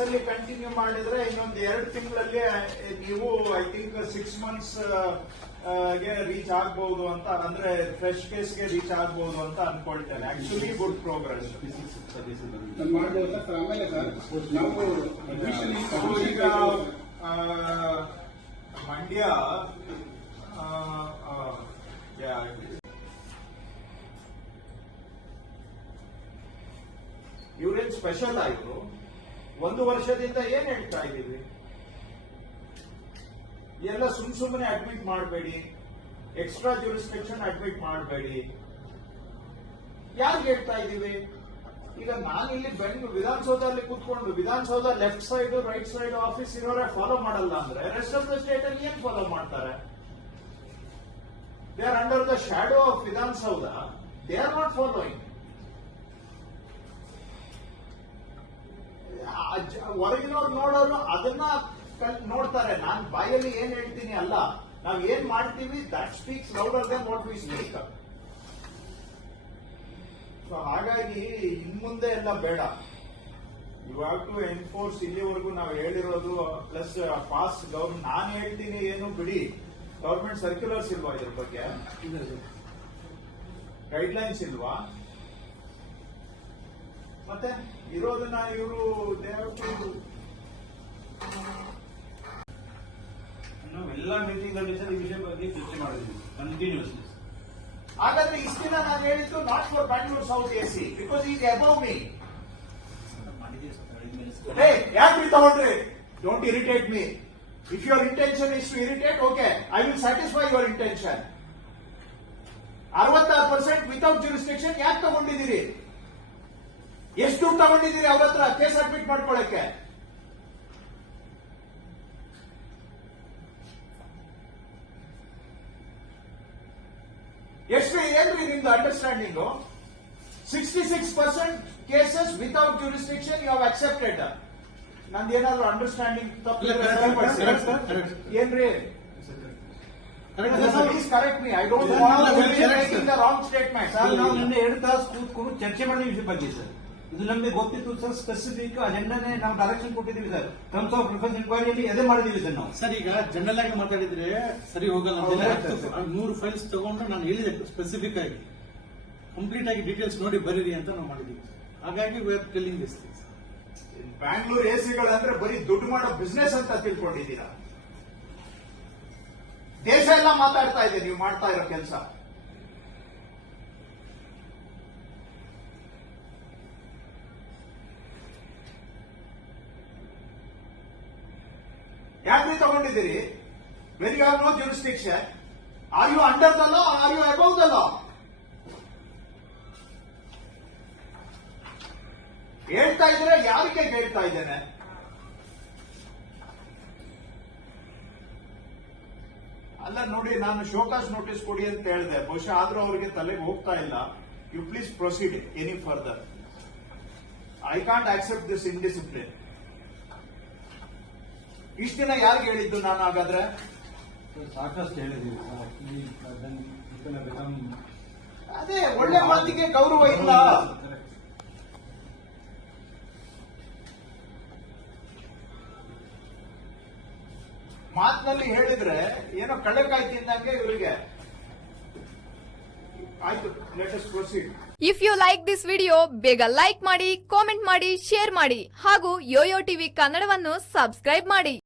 ಅಲ್ಲಿ ಕಂಟಿನ್ಯೂ ಮಾಡಿದ್ರೆ ಇನ್ನೊಂದು ಎರಡು ತಿಂಗಳಲ್ಲಿ ನೀವು ಐ ಥಿಂಕ್ ಸಿಕ್ಸ್ ಮಂತ್ಸ್ಗೆ ರೀಚ್ ಆಗ್ಬಹುದು ಅಂತ ಅಂದ್ರೆ ಫ್ರೆಶ್ ಕೇಸ್ಗೆ ರೀಚ್ ಆಗ್ಬಹುದು ಅಂತ ಅನ್ಕೊಳ್ತೇನೆ. ಆಕ್ಚುಲಿ ಗುಡ್ ಪ್ರೋಗ್ರೆಸ್ ಈಗ ಮಂಡ್ಯ ಇವ್ರೇನ್ ಸ್ಪೆಷಲ್ ಆಯ್ತು ಒಂದು ವರ್ಷದಿಂದ ಏನ್ ಹೇಳ್ತಾ ಇದ್ದೀವಿ? ಎಲ್ಲ ಸುಮ್ ಸುಮ್ಮನೆ ಅಡ್ಮಿಟ್ ಮಾಡಬೇಡಿ. ಎಕ್ಸ್ಟ್ರಾ ಜ್ಯೂರಿಸ್ಟ್ರಿಕ್ಷನ್ ಅಡ್ಮಿಟ್ ಮಾಡಬೇಡಿ. ಯಾರು ಹೇಳ್ತಾ ಇದ್ದೀವಿ? ಈಗ ನಾನು ಇಲ್ಲಿ ಬೆಂಗಳೂರು ವಿಧಾನಸೌಧದಲ್ಲಿ ಕೂತ್ಕೊಂಡು Vidhana Soudha left side right side office ಇರೋರೆ follow ಮಾಡಲ್ಲ ಅಂದ್ರೆ ರೆಸ್ಟ್ ಆಫ್ ದ ಸ್ಟೇಟ್ ಅಲ್ಲಿ ಏನ್ ಫಾಲೋ ಮಾಡ್ತಾರೆ? They are under the shadow of Vidhana Soudha. They are not following ಹೊರಗಿನವ್ರು ನೋಡೋರು ಅದನ್ನ ನೋಡ್ತಾರೆ. ನಾನು ಬಾಯಲ್ಲಿ ಏನ್ ಹೇಳ್ತೀನಿ ಅಲ್ಲ. ನಾವ್ ಏನ್ ಮಾಡ್ತೀವಿ that speaks louder than what we speak so ಹಾಗಾಗಿ ಇನ್ಮುಂದೆ ಎಲ್ಲ ಬೇಡ. ಯು ಹ್ಯಾವ್ ಟು ಎನ್ಫೋರ್ಸ್ ಇಲ್ಲಿವರೆಗೂ ನಾವು ಹೇಳಿರೋದು ಪ್ಲಸ್ ಫಾಸ್ಟ್ ಗೌರ್ಮೆಂಟ್ ನಾನು ಹೇಳ್ತೀನಿ ಏನು ಬಿಡಿ. ಗೌರ್ಮೆಂಟ್ ಸರ್ಕ್ಯುಲರ್ಸ್ ಇಲ್ವಾ ಇದ್ರ ಬಗ್ಗೆ? ಗೈಡ್ಲೈನ್ಸ್ ಇಲ್ವಾ? ಮತ್ತೆ? ಇರೋದನ್ನ ಇವರು ನಾವು ಎಲ್ಲ ಮೀಟಿಂಗ್ ಸರ್ ಈ ವಿಷಯ ಬಗ್ಗೆ ಚರ್ಚೆ ಮಾಡಿದ್ವಿ ಕಂಟಿನ್ಯೂಸ್ ಹಾಗಾದ್ರೆ ಇಷ್ಟು ದಿನ ನಾನು ಹೇಳಿದ್ದು not for Bangalore south A C because is above me ಯಾಕ್ರಿ ತಗೊಂಡ್ರಿ? Don't irritate me if your intention is to irritate okay I will satisfy your intention ಅರವತ್ತಾರು ಪರ್ಸೆಂಟ್ ವಿತೌಟ್ ಜುರಿಸ್ಟ್ರಿಕ್ಷನ್ ಯಾಕೆ ತಗೊಂಡಿದ್ದೀರಿ? ಎಷ್ಟು ದುಡ್ಡು ತಗೊಂಡಿದ್ದೀರಿ ಅವ್ರ ಹತ್ರ? ಕೇಸ್ ಅಡ್ಮಿಟ್ ಮಾಡ್ಕೊಳಕ್ಕೆ. ಎಷ್ಟು ಏನ್ರಿ ನಿಮ್ದು understanding sixty six percent cases without jurisdiction you have accepted ನಂದು ಏನಾದ್ರು ಅಂಡರ್ಸ್ಟ್ಯಾಂಡಿಂಗ್. ಏನ್ರಿ? Correct, correct me I don't ಇಲ್ಲ, ವಾಂಟ್ ಇಲ್ಲ, making the wrong statement sir ನಾವು ನಿನ್ನೆ ಎರಡು ತಾಸು ಕೂತ್ಕೊಂಡು ಚರ್ಚೆ ಮಾಡಿದ ವಿಷಯ ಬಗ್ಗೆ ಸರ್. ಇದು ನಮಗೆ ಗೊತ್ತಿತ್ತು ಸರ್ ಸ್ಪೆಸಿಫಿಕ್ ಅಜೆಂಡಾನೇ ನಾವು ಡೈರೆಕ್ಷನ್ ಕೊಟ್ಟಿದ್ದೀವಿ ಸರ್. ಟರ್ಮ್ಸ್ ಆಫ್ ರಿಫರೆನ್ಸ್ ಇನ್ಕ್ವೈರಿಯಲ್ಲಿ ಅದೇ ಮಾಡಿದೀವಿ ಸರ್ ನಾವು. ಸರ್ ಈಗ ಜನರಲ್ ಆಗಿ ಮಾತಾಡಿದ್ರೆ ಸರಿ ಹೋಗಲ್ಲ ಅಂತ ಹತ್ತು-. ನೂರು ಫೈಲ್ಸ್ ತಗೊಂಡು ನಾನು ಹೇಳಿದೆ ಸ್ಪೆಸಿಫಿಕ್ ಆಗಿ. ಕಂಪ್ಲೀಟ್ ಆಗಿ ಡೀಟೇಲ್ಸ್ ನೋಡಿ ಬರೀರಿ ಅಂತ ನಾವು ಮಾಡಿದೀವಿ ಹಾಗಾಗಿ we are telling this Bangalore ಎಸಿಗಳಂದ್ರೆ ಬರೀ ದುಡ್ಡು ಮಾಡೋ ಬಿಸ್ನೆಸ್ ಅಂತ ತಿಳ್ಕೊಂಡಿದ್ದೀರಾ? ದೇಶ ಎಲ್ಲ ಮಾತಾಡ್ತಾ ಇದೆ ನೀವು ಮಾಡ್ತಾ ಇರೋ ಕೆಲಸ. ಯಾಕ್ರಿ ತಗೊಂಡಿದ್ದೀರಿ? Very you have no jurisdiction are you under the law are you above the law ಹೇಳ್ತಾ ಇದ್ರೆ ಯಾರಿಗೆ ಹೇಳ್ತಾ ಇದ್ದೇನೆ? ಅಲ್ಲ ನೋಡಿ, ನಾನು ಶೋಕಾಸ್ ನೋಟಿಸ್ ಕೊಡಿ ಅಂತ ಹೇಳಿದೆ. ಬಹುಶಃ ಆದ್ರೂ ಅವರಿಗೆ ತಲೆಗೆ ಹೋಗ್ತಾ ಇಲ್ಲ. You please proceed any further I can't accept this indiscipline ಇಷ್ಟ ದಿನ ಯಾರಿಗೆ ಹೇಳಿದ್ದು ನಾನು ಹಾಗಾದ್ರೆ? ಸಾಕಷ್ಟು ಹೇಳಿದ್ದೀವಿ ಅದೇ ಒಳ್ಳೆ ಮಾತಿಗೆ ಗೌರವ ಇಲ್ಲ. ಮಾತಿನಲ್ಲಿ ಹೇಳಿದ್ರೆ ಏನೋ ಕಳ್ಳಕಾಯಿ ತಿಂದಂಗೆ ಇವರಿಗೆ. ಆಯ್ತು latest proceed if you like this video ಬೇಗ ಲೈಕ್ ಮಾಡಿ ಕಾಮೆಂಟ್ ಮಾಡಿ ಶೇರ್ ಮಾಡಿ ಹಾಗೂ ಯೋಯೋ ಟಿವಿ ಕನ್ನಡವನ್ನು ಸಬ್ಸ್ಕ್ರೈಬ್ ಮಾಡಿ.